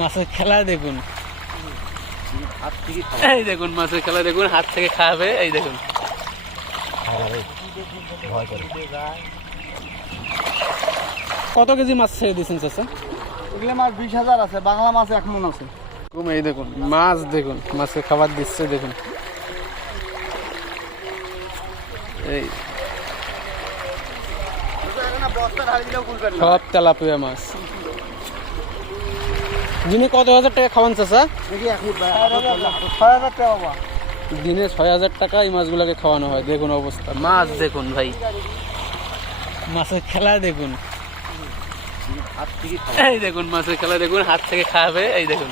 মাছের খেলা দেখুন, এই দেখুন মাছের খেলা দেখুন, হাত থেকে খাবে। এই দেখুন কত কেজি মাছ ছেড়ে দিয়েছেন চাচা? এগুলো মাছ 20,000 আছে, বাংলা মাছ 1 মণ আছে। এই দেখুন মাছ, দেখুন মাছের খাবার দিচ্ছে দেখুন। এই সব তেলাপিয়া মাছ। দিনে কত হাজার টাকা খাওয়ান চাচা? দিনে 6,000 টাকা এই মাছগুলোকে খাওয়ানো হয়। দেখুন অবস্থা, মাছ দেখুন ভাই, মাছের খেলা দেখুন। এই দেখুন মাছের খেলা দেখুন, হাত থেকে খাবে। এই দেখুন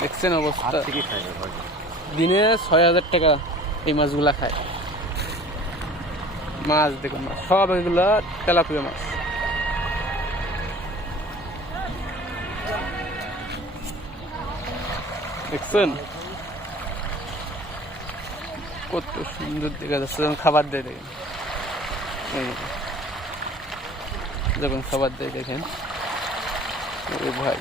দেখছেন অবস্থা, দিনে 6,000 টাকা এই মাছগুলা খায়। মাছ দেখুন, মাছ সব এগুলো তেলাপিয়া মাছ। দেখছেন কত সুন্দর দেখা যাচ্ছে, যখন খাবার দেয় দেখেন। এই যখন খাবার দেয় দেখেন ভাই।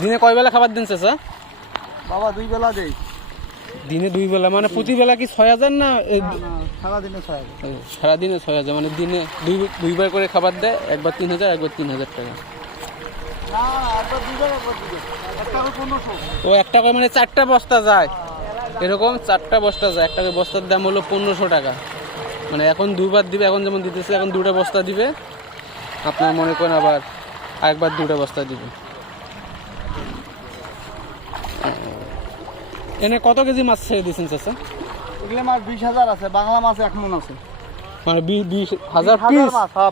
দিনে কয় বেলা খাবার দিন চাচা? বাবা 2 বেলা দেই। দিনে 2 বেলা মানে প্রতি বেলা কি 6,000 না? সারাদিনে 6,000। সারাদিনে 6,000 মানে দিনে দুইবার করে খাবার দেয়, একবার 3,000, একবার 3,000 টাকা। তো একটা করে মানে 4টা বস্তা যায়, এরকম 4টা বস্তা যায়। একটা বস্তার দাম হলো 1,500 টাকা। মানে এখন 2বার দিবে, এখন যেমন দিতেছে এখন 2টা বস্তা দিবে। আপনার মনে করেন আবার আরেকবার 2টা বস্তা দিবে। এনে কত কেজি মাছ ছেড়ে দিয়েছেন চাচা? এগুলো মাছ 20,000 আছে, বাংলা মাছ 1 মণ আছে। মানে 20,000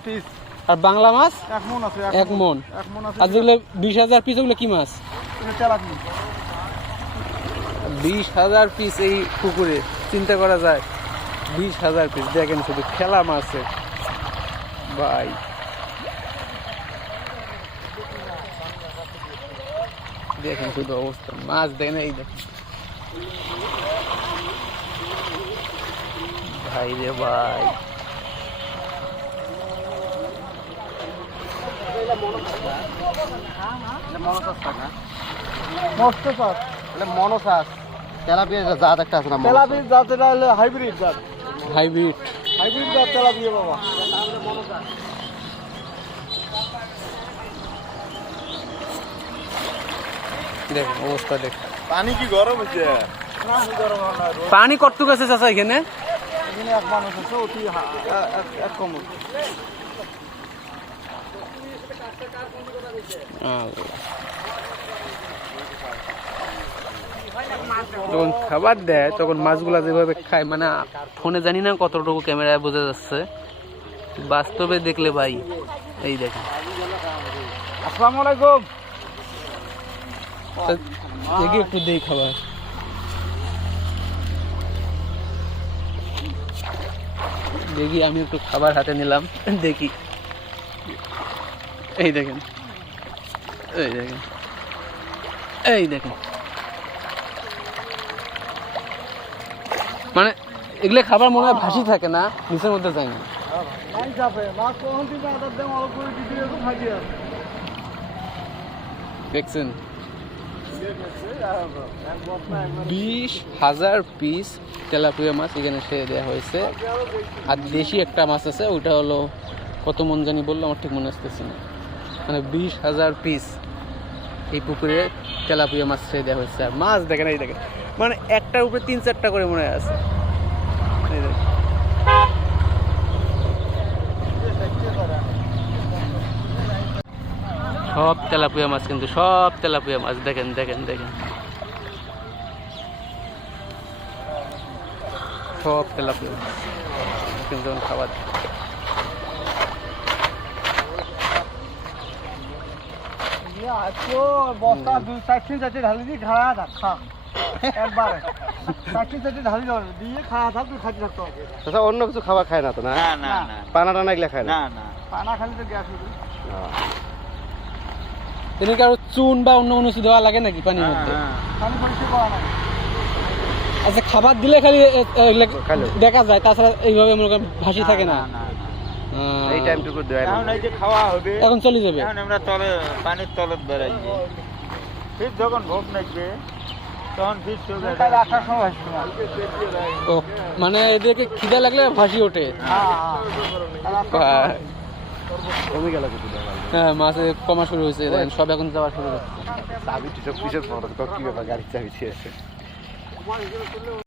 পিস? আর বাংলা মাছ 1 মণ আছে। 1 মণ। 1 মণ আছে। আর যেগুলো 20,000 পিস ওগুলো কি মাছ? তেলাপিয়া। 20,000 পিস এই পুকুরে, চিন্তা করা যায় 20,000 পিস। দেখেন শুধু খেলা মাছের ভাই। দেখেন শুধু অবস্থা, মাছ দেখেন। এই দেখেন ভাই রে ভাই, মস্ত চাষ, মনোসাস তেলাপিয়া জাত একটা আছে না? তেলাপিয়া জাত, এটা হলো হাইব্রিড জাত। হাইব্রিড জাত তেলাপিয়া বাবা। দেখেন অবস্থা দেখ। পানি কি গরম হচ্ছে? না গরম না। পানি কতটুকু আছে চাচা এখানে? এখানে 1 মানুষ আছে, অতি এক কম। যখন খাবার দেয় তখন মাছগুলা যেভাবে খায়, মানে ফোনে জানি না কতটুকু ক্যামেরায় বোঝা যাচ্ছে, বাস্তবে দেখলে ভাই। এই দেখেন। আসসালামু আলাইকুম। দেখি একটু দেই খাবার। দেখি আমি একটু খাবার হাতে নিলাম, দেখি। এই দেখেন, এই দেখেন, এই দেখেন। মানে এগুলো খাবার মনে হয় ভাসি থাকে না, নিচের মধ্যে যায় না। দেখছেন 20,000 পিস তেলাপিয়া মাছ এখানে ছেড়ে দেওয়া হয়েছে। আর দেশি একটা মাছ আছে, ওইটা হলো কত মন জানি বললো, আমার ঠিক মনে আসতেছে না। মানে 20,000 পিস এই পুকুরে তেলাপিয়া মাছ ছেড়ে দেওয়া হয়েছে। আর মাছ দেখেন, এই দেখেন, মানে একটার উপরে 3-4টা করে মনে আছে। এই দেখেন সব তেলাপিয়া মাছ, কিন্তু সব তেলাপিয়া মাছ। দেখেন দেখেন দেখেন সব তেলাপিয়া মাছ কিন্তু খাবার। বস্তা 2-4 ঢালি দিয়ে খাওয়া খা একবারে। 4 ঢালি দিয়ে খাওয়া থাক, তুই খাচ্ছি থাকতো। আচ্ছা, অন্য কিছু খাবার খায় না তো? না, পানা টানা এগুলা খায় না? পানা খালি তো গ্যাস হবে। তিনি কি আরো চুন বা অন্য কোনো কিছু দেওয়া লাগে নাকি পানির মধ্যে? পানি পরিষ্কার করা নাই। আচ্ছা খাবার দিলে খালি খালি। দেখা যায়, তাছাড়া এইভাবে মনে করেন ভাসি থাকে না। এই টাইমটুকু দেয় না। এখন এই যে খাওয়া হবে, এখন চলে যাবে। এখন আমরা তলে পানির তলত বেড়াই ফির যখন ভোগ নাচবে তখন ফির কাল 8টার সময় আসবে না। ও মানে এদেরকে খিদা লাগলে ভাসি ওঠে। কমে গেল কিছু হ্যাঁ মাছে কমা শুরু হয়েছে, দেখেন সব এখন যাওয়া শুরু হচ্ছে। চাবি সব কিসের কি ব্যাপার গাড়ির চাবি দিয়েছে